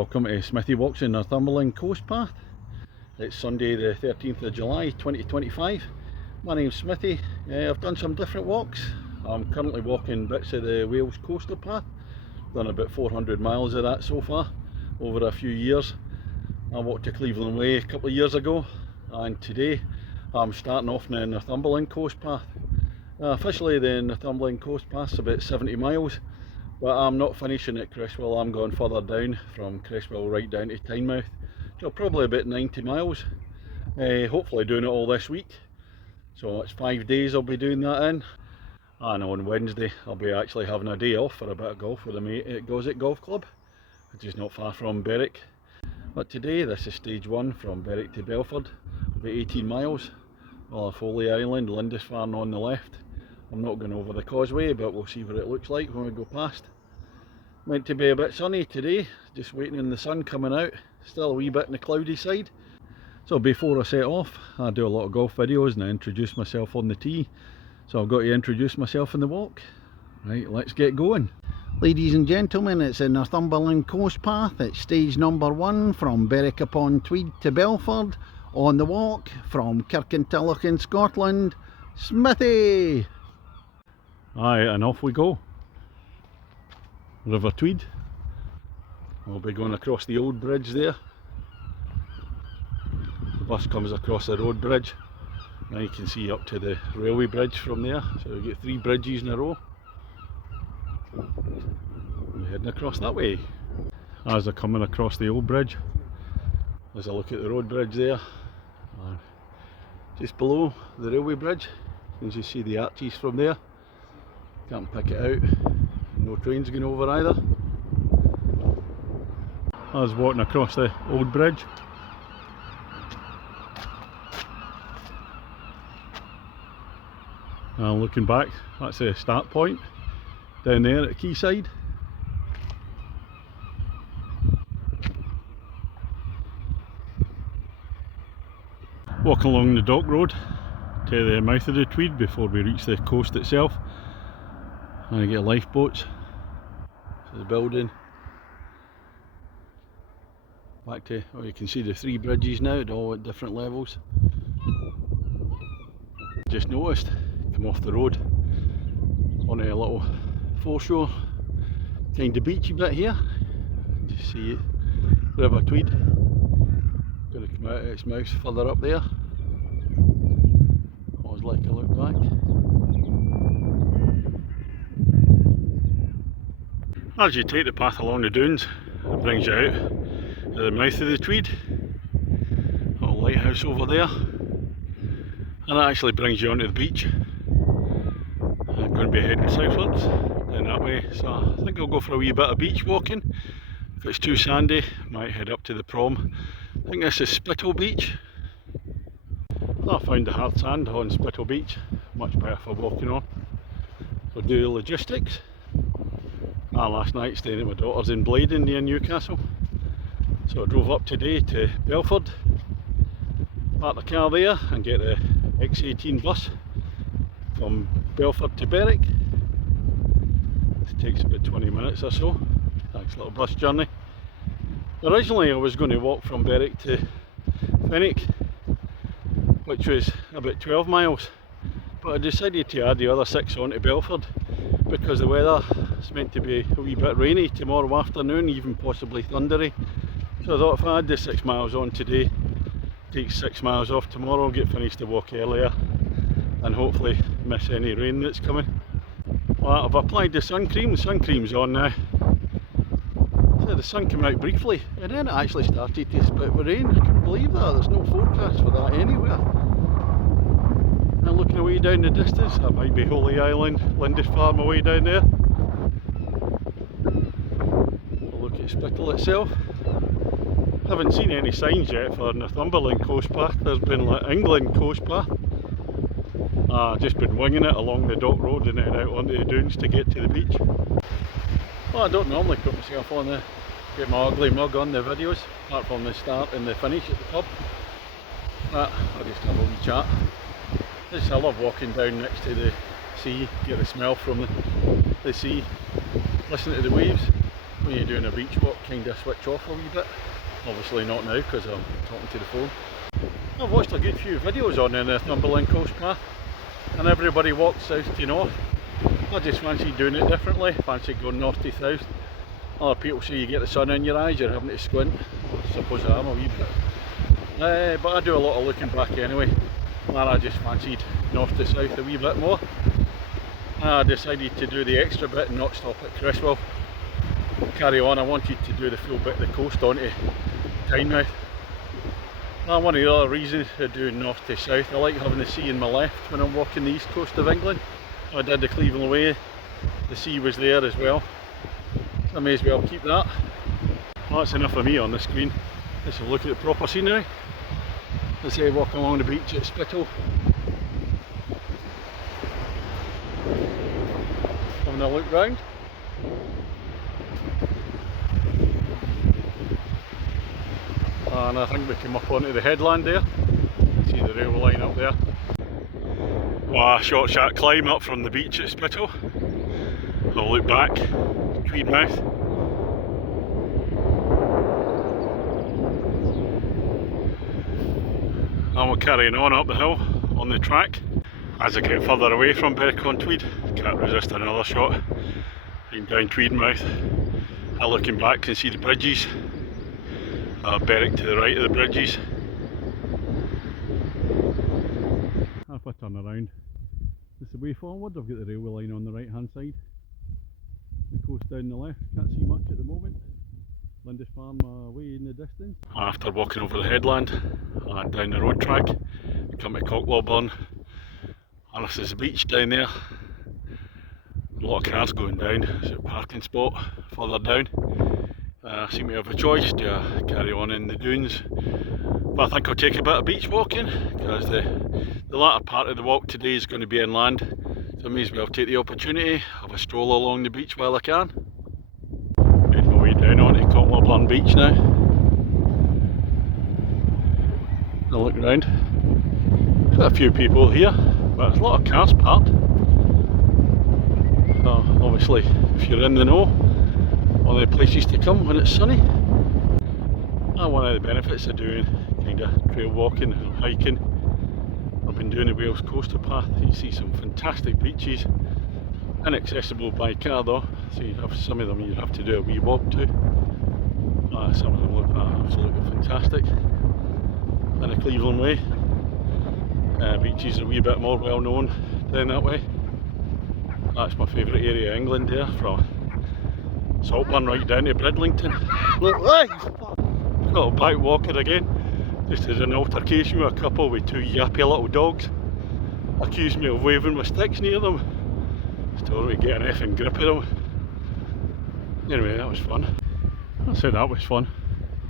Welcome to Smithy Walks in Northumberland Coast Path. It's Sunday the 13th of July 2025. My name's Smithy. I've done some different walks. I'm currently walking bits of the Wales coastal path. Done about 400 miles of that so far over a few years. I walked to Cleveland Way a couple of years ago, and today I'm starting off in the Northumberland Coast Path. Officially the Northumberland Coast Path is about 70 miles. But I'm not finishing at Cresswell. I'm going further down from Cresswell right down to Tynemouth, so probably about 90 miles. Hopefully doing it all this week, so it's 5 days I'll be doing that in. And on Wednesday I'll be actually having a day off for a bit of golf with a mate at Goswick Golf Club, which is not far from Berwick. But today this is stage 1 from Berwick to Belford, about 18 miles. Well, a Foley Island, Lindisfarne on the left. I'm not going over the causeway, but we'll see what it looks like when we go past. Meant to be a bit sunny today, just waiting on the sun coming out. Still a wee bit on the cloudy side. So before I set off, I do a lot of golf videos and I introduce myself on the tee. So I've got to introduce myself in the walk. Right, let's get going. Ladies and gentlemen, it's the Northumberland Coast Path. It's stage number 1 from Berwick upon Tweed to Belford. On the walk from Kirkintilloch in Scotland, Smithy! Aye, and off we go. River Tweed. We'll be going across the old bridge there. The bus comes across the road bridge. Now you can see up to the railway bridge from there. So we get 3 bridges in a row. We're heading across that way. As they're coming across the old bridge, there's a look at the road bridge there. Just below the railway bridge, you can just see the arches from there. Can't pick it out. No trains going over either. I was walking across the old bridge. And looking back, that's the start point down there at the quayside. Walking along the dock road to the mouth of the Tweed before we reach the coast itself. And I get lifeboats to the building. Back to, oh, you can see the 3 bridges now, all at different levels. Just noticed, come off the road onto a little foreshore kind of beachy bit here. Just see it, River Tweed. Going to come out of its mouth further up there. Always like a look back. As you take the path along the dunes, it brings you out to the mouth of the Tweed. Little lighthouse over there. And that actually brings you onto the beach. I'm going to be heading southwards down that way, so I think I'll go for a wee bit of beach walking. If it's too sandy, I might head up to the prom. I think this is Spittle Beach. I found the hard sand on Spittle Beach much better for walking on. So do the logistics. Last night staying at my daughter's in Blaydon near Newcastle. So I drove up today to Belford, park the car there and get the X18 bus from Belford to Berwick. It takes about 20 minutes or so. Nice little bus journey. Originally I was going to walk from Berwick to Fenwick, which was about 12 miles, but I decided to add the other 6 on to Belford because the weather is meant to be a wee bit rainy tomorrow afternoon, even possibly thundery. So I thought if I add the 6 miles on today, take 6 miles off tomorrow, get finished the walk earlier and hopefully miss any rain that's coming. Well, I've applied the sun cream's on now. So the sun came out briefly and then it actually started to spit with rain. I couldn't believe that, there's no forecast for that anywhere. And looking away down the distance, that might be Holy Island, Lindisfarne away down there. We'll look at Spittle itself. Haven't seen any signs yet for Northumberland Coast Path. There's been like England Coast Path. Just been winging it along the dock road and then out onto the dunes to get to the beach. Well, I don't normally put myself on the, get my ugly mug on the videos, apart from the start and the finish at the pub. But I'll just have a wee chat. I love walking down next to the sea, get the smell from the sea, listen to the waves. when you're doing a beach walk, kind of switch off a wee bit. Obviously not now because I'm talking to the phone. I've watched a good few videos on the Northumberland coast path, and everybody walks south to north. I just fancy doing it differently, fancy going north to south. Other people say you get the sun in your eyes, you're having to squint. I suppose I am a wee bit. But I do a lot of looking back anyway, and I just fancied north to south a wee bit more. I decided to do the extra bit and not stop at Creswell. Carry on. I wanted to do the full bit of the coast onto Tynemouth. One of the other reasons for doing north to south, I like having the sea in my left when I'm walking the east coast of England. I did the Cleveland Way, the sea was there as well. So I may as well keep that. Well, that's enough of me on the screen. Let's have a look at the proper scenery. Let's walk along the beach at Spittal. Having a look round. And I think we came up onto the headland there. See the railway line up there. Well, a short sharp climb up from the beach at Spittal. I'll look back, Tweed mouth. And we're carrying on up the hill on the track. As I get further away from Berwick on Tweed, can't resist another shot. Heading down Tweed mouth. I'm looking back and see the bridges. Berwick to the right of the bridges. If I turn around, it's the way forward. I've got the railway line on the right hand side. The coast down the left, can't see much at the moment. Lindisfarne way in the distance. After walking over the headland and down the road track, we come to Cockloburn. And this is the beach down there. A lot of cars going down. There's a parking spot further down. I seem to have a choice. Do I carry on in the dunes? But I think I'll take a bit of beach walking because the latter part of the walk today is going to be inland. So I may as well take the opportunity, have a stroll along the beach while I can. Making my way down onto Cockloburn beach now. I'll look around. Got a few people here, but there's a lot of cars parked. So obviously, if you're in the know, one of the places to come when it's sunny. And one of the benefits of doing kind of trail walking and hiking. I've been doing the Wales coastal path. You see some fantastic beaches, inaccessible by car though, so you have some of them you have to do a wee walk to. Some of them look absolutely fantastic. And the Cleveland Way, beaches are a wee bit more well known down that way. That's my favourite area of England there, from Saltburn right down to Bridlington. Look, got a back walker again. Just as an altercation with a couple with two yappy little dogs. Accused me of waving my sticks near them. Just told me to get an effing grip of them. Anyway, that was fun. I said that was fun.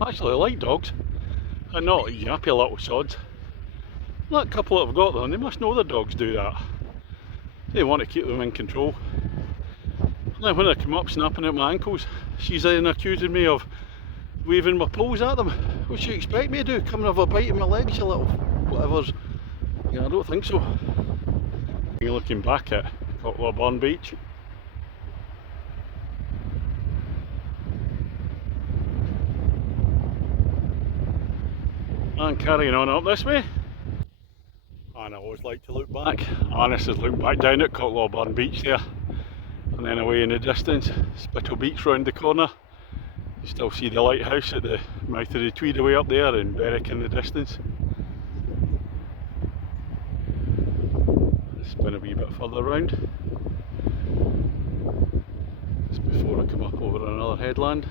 Actually, I like dogs. And not yappy little sods. That couple that have got them, they must know their dogs do that. They want to keep them in control. And then when I come up snapping at my ankles, she's then accusing me of waving my paws at them. What do you expect me to do? Come and have a bite of my legs, you little whatever's. Yeah, I don't think so. You're looking back at Cockloburn Beach. And carrying on up this way. And I always like to look back. And this is looking back down at Cockloburn Beach there. And then away in the distance, Spittal Beach round the corner. You still see the lighthouse at the mouth of the Tweed away up there, and Berwick in the distance. Spin a wee bit further round. Just before I come up over another headland.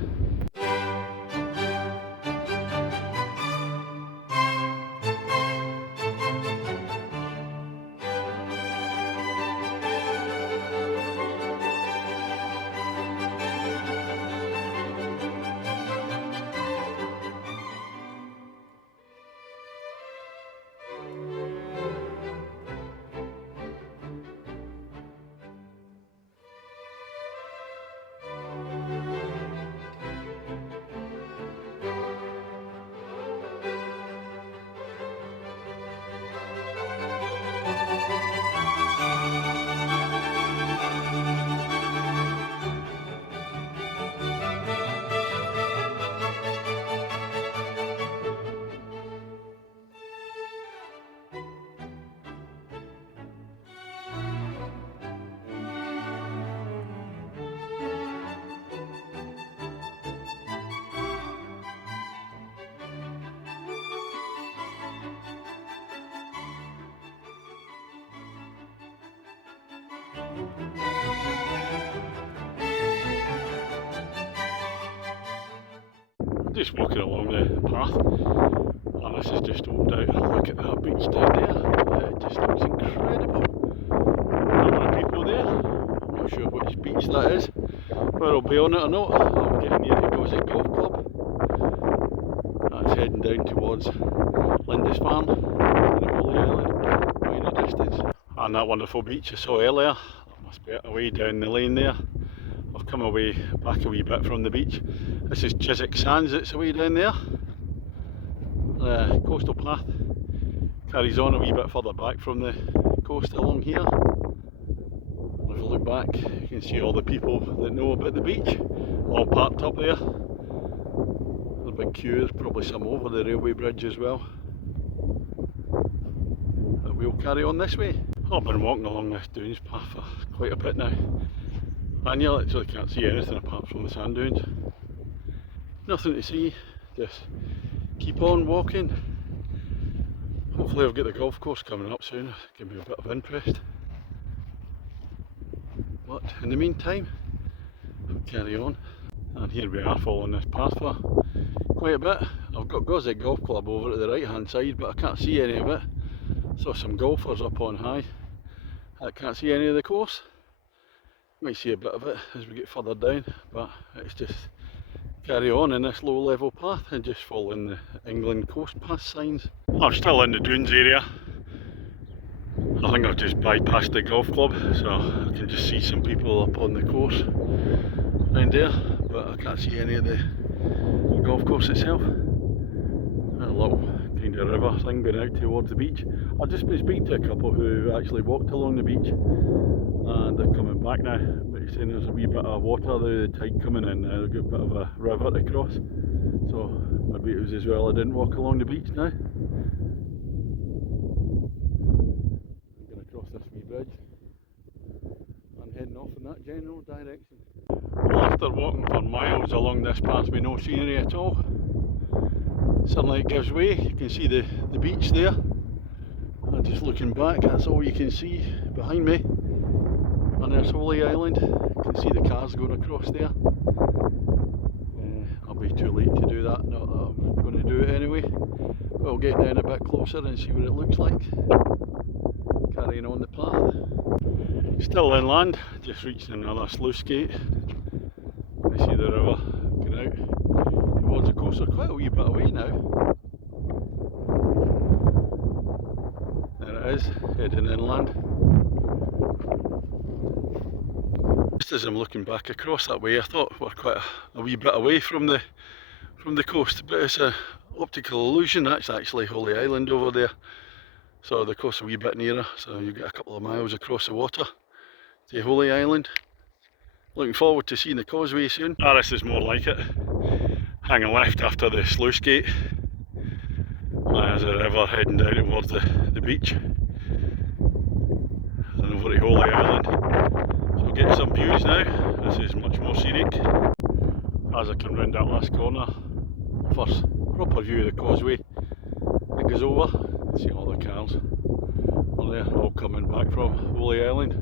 Just walking along the path, and this is just opened out. Look at that beach down there, it just looks incredible. A number of people there, I'm not sure which beach that is, whether I'll be on it or not. I'm getting near the Golf Club. That's heading down towards Lindisfarne in the Holy Island, way in the distance. And that wonderful beach I saw earlier, that must be away down the lane there. I've come away back a wee bit from the beach. This is Chiswick Sands, it's away down there. The coastal path carries on a wee bit further back from the coast along here. And if you look back, you can see all the people that know about the beach, all parked up there. There's a big queue, there's probably some over the railway bridge as well. But we'll carry on this way. I've been walking along this dunes path for quite a bit now. And you literally can't see anything apart from the sand dunes. Nothing to see, just keep on walking. Hopefully I'll get the golf course coming up soon, give me a bit of interest. But in the meantime, we'll carry on. And here we are following this path for quite a bit. I've got Goswick Golf Club over at the right hand side, but I can't see any of it. Saw some golfers up on high. I can't see any of the course. Might see a bit of it as we get further down, but it's just carry on in this low level path and just following the England Coast Pass signs. I'm still in the dunes area. I think I've just bypassed the golf club, so I can just see some people up on the course around there, but I can't see any of the golf course itself. A little kind of river thing going out towards the beach. I've just been speaking to a couple who actually walked along the beach, and they're coming back now, but he's saying there's a wee bit of water, the tide coming in now, they've got a bit of a river to cross, so maybe it was as well I didn't walk along the beach now. I'm going to cross this wee bridge and heading off in that general direction. Well, after walking for miles along this path with no scenery at all, suddenly it gives way. You can see the beach there, and just looking back, that's all you can see behind me. And there's Holy Island, you can see the cars going across there. I'll be too late to do that, not that I'm going to do it anyway. But I'll get down a bit closer and see what it looks like. Carrying on the path. Still inland, just reaching another sluice gate. I see the river going out towards the coast, they're quite a wee bit away now. There it is, heading inland. Just as I'm looking back across that way, I thought we're quite a wee bit away from the coast, but it's an optical illusion. That's actually Holy Island over there, so the coast's a wee bit nearer, so you get a couple of miles across the water to Holy Island. Looking forward to seeing the causeway soon. This is more like it. Hanging left after the sluice gate, there's a river heading down towards the beach and over to Holy Island. So get some views now. This is much more scenic. As I come round that last corner, first proper view of the causeway that goes over. You can see all the cars on there, all coming back from Holy Island.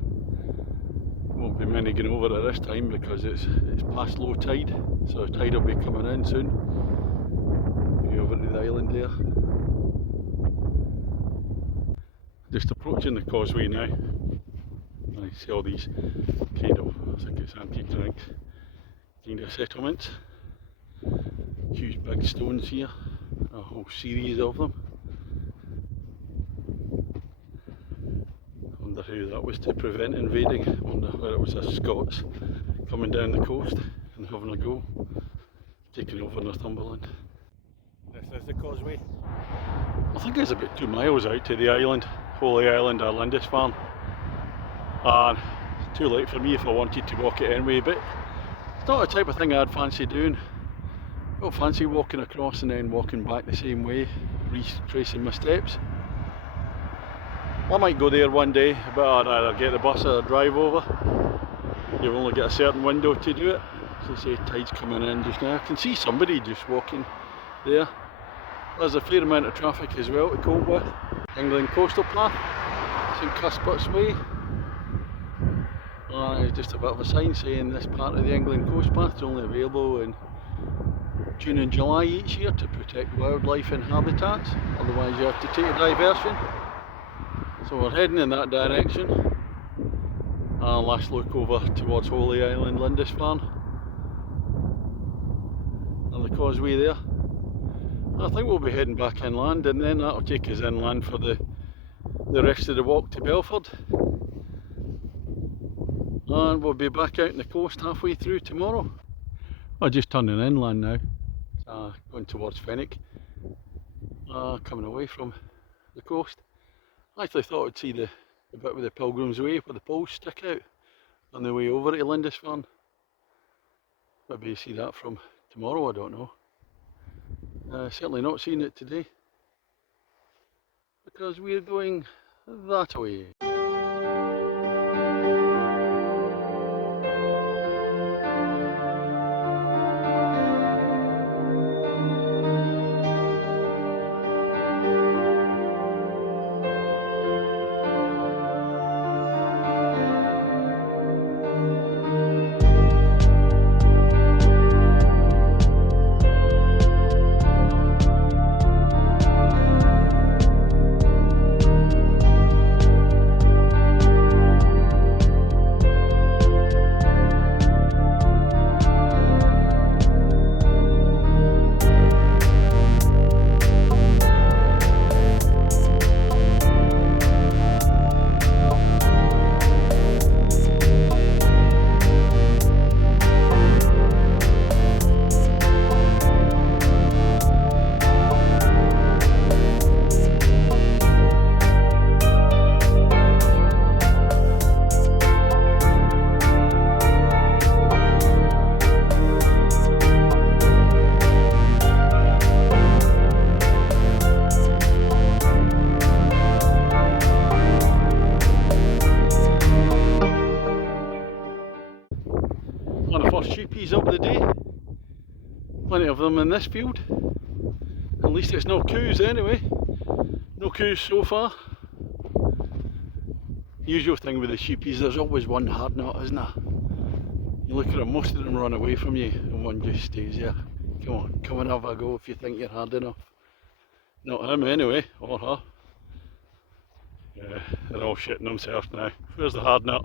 Won't be many going over at this time because it's past low tide, so the tide will be coming in soon. View over to the island there. Just approaching the causeway now. I see all these kind of, I think it's anti-crank kind of settlements. Huge big stones here, a whole series of them. I wonder who that was to prevent invading. I wonder whether it was the Scots coming down the coast and having a go, taking over Northumberland. This is the causeway. I think it's about 2 miles out to the island, Holy Island or Lindisfarne. And it's too late for me if I wanted to walk it anyway, but it's not the type of thing I'd fancy doing. I don't fancy walking across and then walking back the same way, retracing my steps. I might go there one day, but I'd either get the bus or drive over. You've only got a certain window to do it. As I say, tide's coming in just now. I can see somebody just walking there. There's a fair amount of traffic as well to cope with. England Coastal Path, St Cuthbert's Way. It's just a bit of a sign saying this part of the England coast path is only available in June and July each year to protect wildlife and habitats, otherwise you have to take a diversion. So we're heading in that direction. Last look over towards Holy Island, Lindisfarne and the causeway there. I think we'll be heading back inland, and then that'll take us inland for the rest of the walk to Belford, and we'll be back out on the coast halfway through tomorrow. I'm just turning inland now, going towards Fenwick, coming away from the coast. I actually thought I'd see the bit with the Pilgrim's Way where the poles stick out on the way over to Lindisfarne. Maybe you see that from tomorrow, I don't know. Certainly not seeing it today, because we're going that way. Sheepies of the day, plenty of them in this field. At least it's no coos anyway, no coos so far. Usual thing with the sheepies, there's always one hard nut, isn't there? You look at them, most of them run away from you and one just stays there. Come and have a go if you think you're hard enough. Not him anyway, or her. Yeah, they're all shitting themselves now. Where's the hard nut?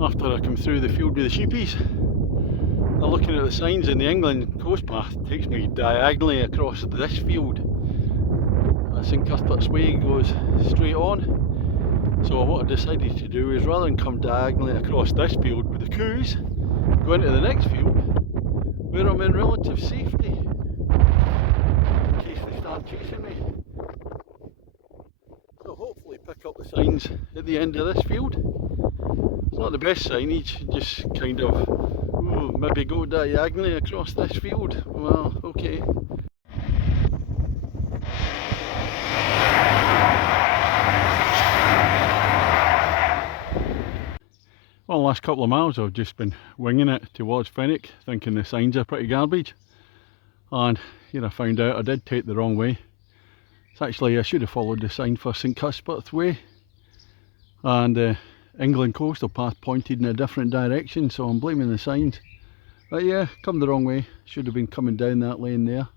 After I come through the field with the sheepies, I'm looking at the signs, in the England coast path takes me diagonally across this field. St Cuthbert's Way goes straight on. So what I decided to do is, rather than come diagonally across this field with the coos, go into the next field where I'm in relative safety in case they start chasing me. So hopefully pick up the signs at the end of this field. It's not the best signage, just kind of, ooh, maybe go diagonally across this field. Well, okay. Well, the last couple of miles I've just been winging it towards Fenwick, thinking the signs are pretty garbage. And here I found out I did take the wrong way. It's actually, I should have followed the sign for St Cuthbert's Way. And England coastal path pointed in a different direction, so I'm blaming the signs. But yeah, come the wrong way, should have been coming down that lane there.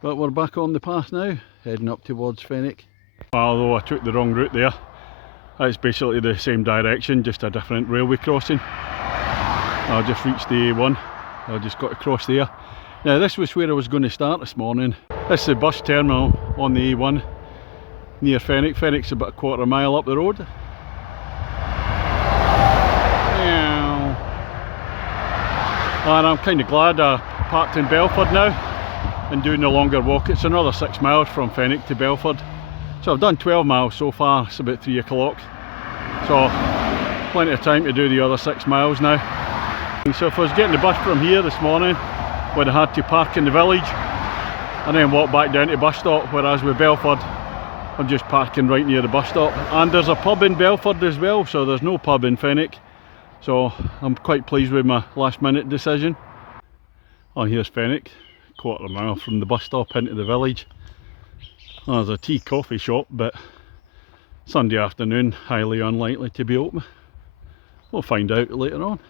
But we're back on the path now, heading up towards Fenwick. Although I took the wrong route there, it's basically the same direction, just a different railway crossing. I just reached the A1, I just got across there. Now this was where I was going to start this morning. This is the bus terminal on the A1 near Fenwick. Fenwick's about a quarter mile up the road. And I'm kind of glad I parked in Belford now and doing the longer walk. It's another 6 miles from Fenwick to Belford. So I've done 12 miles so far, it's about 3 o'clock. So plenty of time to do the other 6 miles now. And so if I was getting the bus from here this morning, would have had to park in the village and then walk back down to the bus stop, whereas with Belford I'm just parking right near the bus stop. And there's a pub in Belford as well, so there's no pub in Fenwick. So I'm quite pleased with my last minute decision. Oh, here's Fenwick, quarter mile from the bus stop into the village. Oh, there's a tea coffee shop, but Sunday afternoon highly unlikely to be open. We'll find out later on.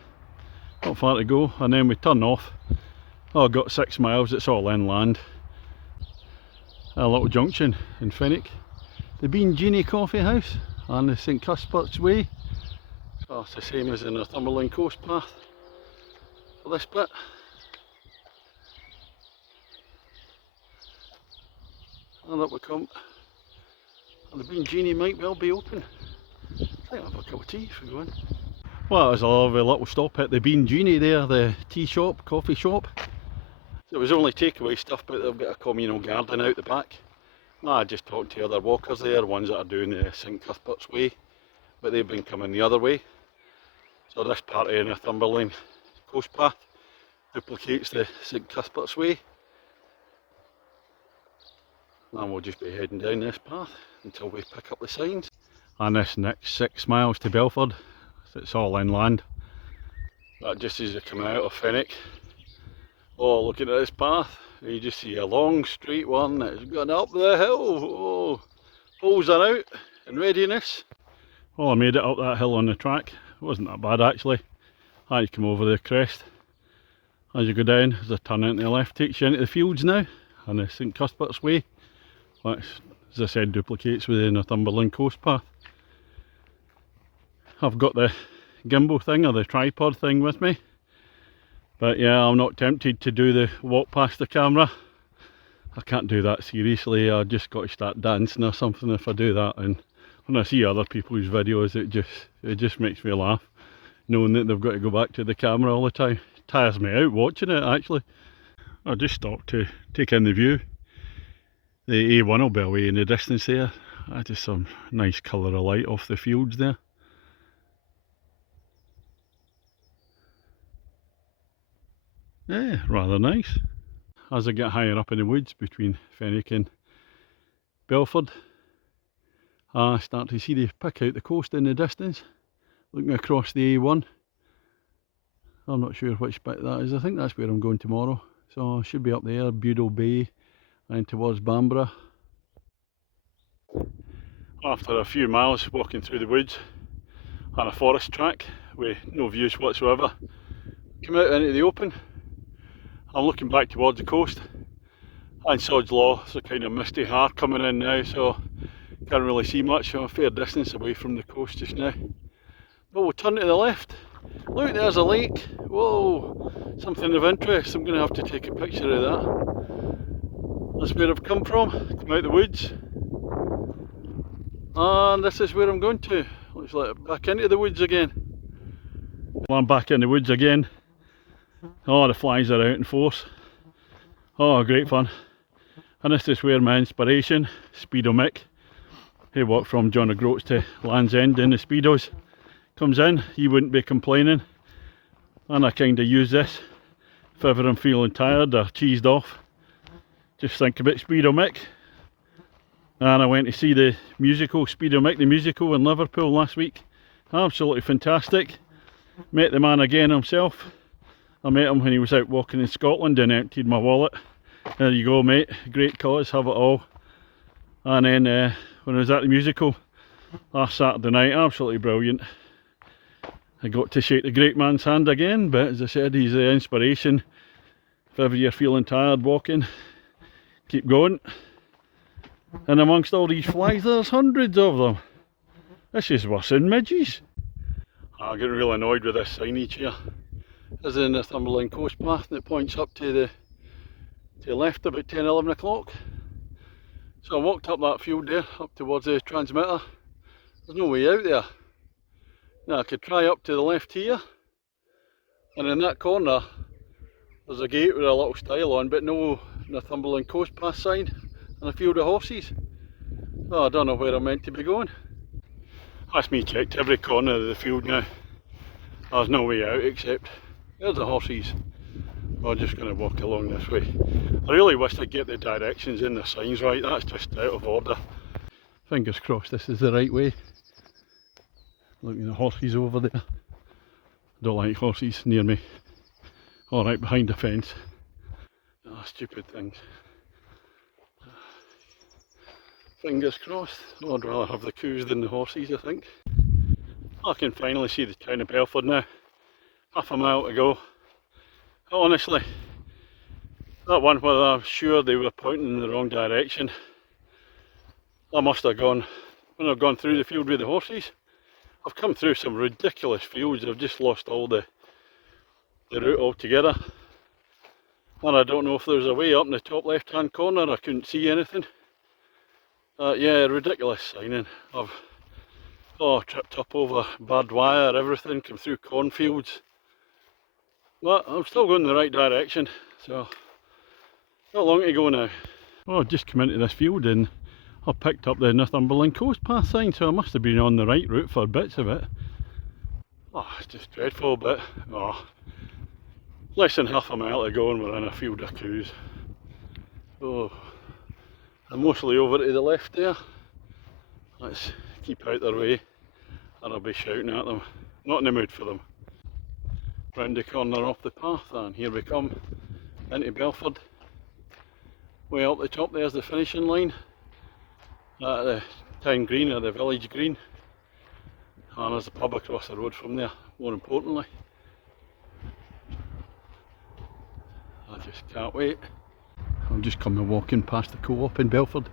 Not far to go, and then we turn off. Oh, I've got 6 miles, it's all inland. A little junction in Fenwick. The Bean Genie Coffee House and the St Cuthbert's Way. So it's the same as the Northumberland coast path for this bit. And up we come. And the Bean Genie might well be open. I think I'll have a cup of tea if we go in. Well, there's a lovely little stop at the Bean Genie there, the tea shop, coffee shop. It was only takeaway stuff, but they've got a communal garden out the back. I just talked to other walkers there, ones that are doing the St Cuthbert's Way, but they've been coming the other way. So this part of Northumberland coast path duplicates the St Cuthbert's Way. And we'll just be heading down this path until we pick up the signs. And this next 6 miles to Belford, it's all inland. But just as you come out of Fenwick, oh, looking at this path, you just see a long straight one that's gone up the hill. Oh, poles are out in readiness. Well, I made it up that hill on the track. It wasn't that bad actually. I come over the crest. As you go down, there's a turn into the left, takes you into the fields now, and the St Cuthbert's Way, which, as I said, duplicates with the Northumberland coast path. I've got the gimbal thing, or the tripod thing with me. But yeah, I'm not tempted to do the walk past the camera. I can't do that seriously. I just got to start dancing or something if I do that. And when I see other people's videos, it just makes me laugh, knowing that they've got to go back to the camera all the time. It tires me out watching it actually. I just stopped to take in the view. The A1 will be away in the distance there. Just some nice colour of light off the fields there. Yeah, rather nice. As I get higher up in the woods between Fenwick and Belford, I start to see they pick out the coast in the distance, looking across the A1. I'm not sure which bit that is. I think that's where I'm going tomorrow. So I should be up there, Budle Bay and towards Bamborough. After a few miles walking through the woods on a forest track with no views whatsoever, come out into the open. I'm looking back towards the coast, and Sod's Law, it's a kind of misty hair coming in now, so can't really see much. I'm a fair distance away from the coast just now. But we'll turn to the left. Look, there's a lake. Whoa, something of interest. I'm going to have to take a picture of that. That's where I've come from, come out the woods. And this is where I'm going to. Looks like back into the woods again. Well, I'm back in the woods again. Oh, the flies are out in force. Oh, great fun. And this is where my inspiration, Speedo Mick, who walked from John O'Groats to Land's End in the Speedos, comes in. He wouldn't be complaining. And I kind of use this if ever I'm feeling tired or cheesed off. Just think about Speedo Mick. And I went to see the musical, Speedo Mick the musical in Liverpool last week. Absolutely fantastic. Met the man again himself. I met him when he was out walking in Scotland and emptied my wallet. There you go, mate, great cause, have it all. And then when I was at the musical last Saturday night, absolutely brilliant. I got to shake the great man's hand again, but as I said, he's the inspiration. If ever you're feeling tired walking, keep going. And amongst all these flies, there's hundreds of them. This is worse than midges. I get really annoyed with this signage here. This is the Northumberland coast path that points up to the left about 10-11 o'clock. So I walked up that field there, up towards the transmitter. There's no way out there. Now I could try up to the left here, and in that corner there's a gate with a little stile on, but no Northumberland coast path sign, and a field of horses. So I don't know where I'm meant to be going. That's me checked every corner of the field now. There's no way out except there's the horses. I'm just going to walk along this way. I really wish I'd get the directions in the signs right, that's just out of order. Fingers crossed this is the right way. Looking at the horses over there. I don't like horses near me. All right behind the fence. Ah, stupid things. Fingers crossed. Oh, I'd rather have the coos than the horses, I think. I can finally see the town of Belford now. Half a mile to go. Honestly, that one where I'm sure they were pointing in the wrong direction, I must have gone, when I've gone through the field with the horses, I've come through some ridiculous fields. I've just lost all the route altogether. And I don't know if there's a way up in the top left hand corner. I couldn't see anything. Yeah, ridiculous signing. I've tripped up over barbed wire, everything, come through cornfields. But I'm still going in the right direction, so not long to go now. Well, I've just come into this field and I've picked up the Northumberland coast path sign, so I must have been on the right route for bits of it. Oh, it's just dreadful, but less than half a mile to go and we're in a field of coos. Oh, I'm mostly over to the left there. Let's keep out their way and I'll be shouting at them. Not in the mood for them. Round the corner off the path and here we come into Belford. Way up the top there's the finishing line at the town green or the village green, and there's a pub across the road from there, more importantly. I just can't wait. I'm just coming walking past the co-op in Belford.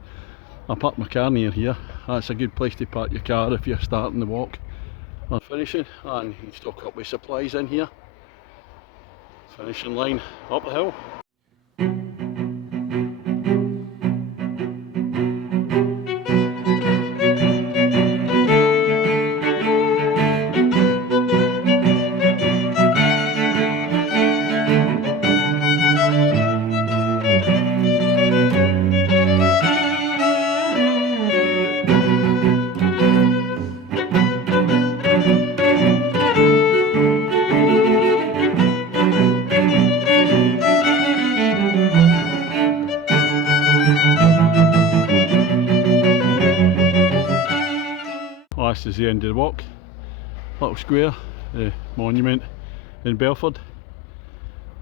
I parked my car near here. That's a good place to park your car if you're starting the walk or finishing, and you can stock up with supplies in here. Finishing line up the hill. Well, this is the end of the walk. Little square, the monument in Belford.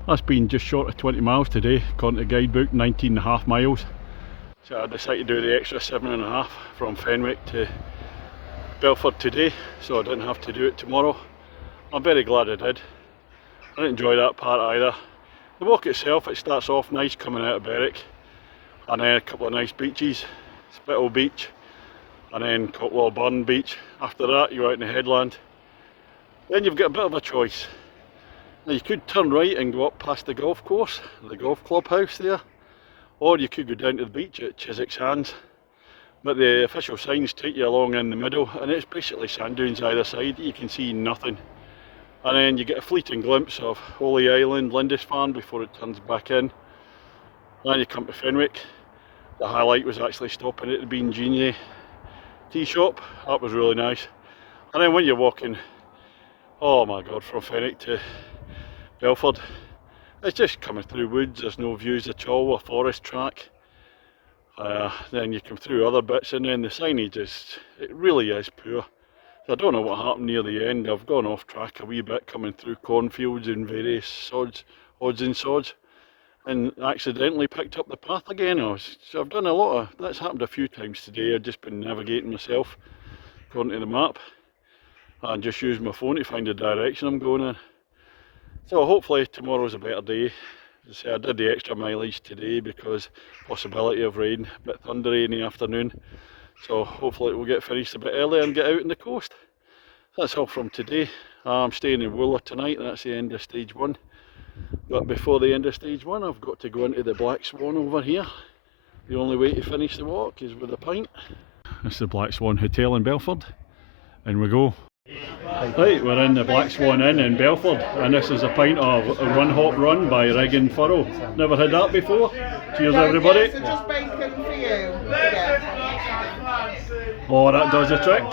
That's been just short of 20 miles today, according to the guidebook, 19.5 miles. So I decided to do the extra 7.5 from Fenwick to Belford today, so I didn't have to do it tomorrow. I'm very glad I did. I didn't enjoy that part either. The walk itself, it starts off nice coming out of Berwick, and then a couple of nice beaches, Spittle Beach, and then Cotwall Burn Beach. After that you're out in the headland. Then you've got a bit of a choice. Now you could turn right and go up past the golf course, the golf clubhouse there, or you could go down to the beach at Chiswick's Hands. But the official signs take you along in the middle, and it's basically sand dunes either side. You can see nothing. And then you get a fleeting glimpse of Holy Island, Lindisfarne before it turns back in. Then you come to Fenwick. The highlight was actually stopping at the Bean Genie tea shop. That was really nice. And then when you're walking, oh my god, from Fenwick to Belford, it's just coming through woods. There's no views at all, a forest track. Then you come through other bits, and then the signage it really is poor. So I don't know what happened near the end. I've gone off track a wee bit coming through cornfields and various odds and sods, and accidentally picked up the path again. So I've done a lot of, that's happened a few times today. I've just been navigating myself according to the map and just using my phone to find the direction I'm going in. So hopefully tomorrow's a better day. As I say, I did the extra mileage today because possibility of rain, a bit thundery in the afternoon. So hopefully we'll get finished a bit earlier and get out on the coast. That's all from today. I'm staying in Wooler tonight. That's the end of stage 1. But before the end of stage 1, I've got to go into the Black Swan over here. The only way to finish the walk is with a pint. This is the Black Swan Hotel in Belford, and we go. Right, we're in the Black Swan Inn in Belford, and this is a pint of a Run Hop Run by Regan Furrow. Never had that before. Cheers everybody. So just bacon for you. Yeah. Oh, that does the trick.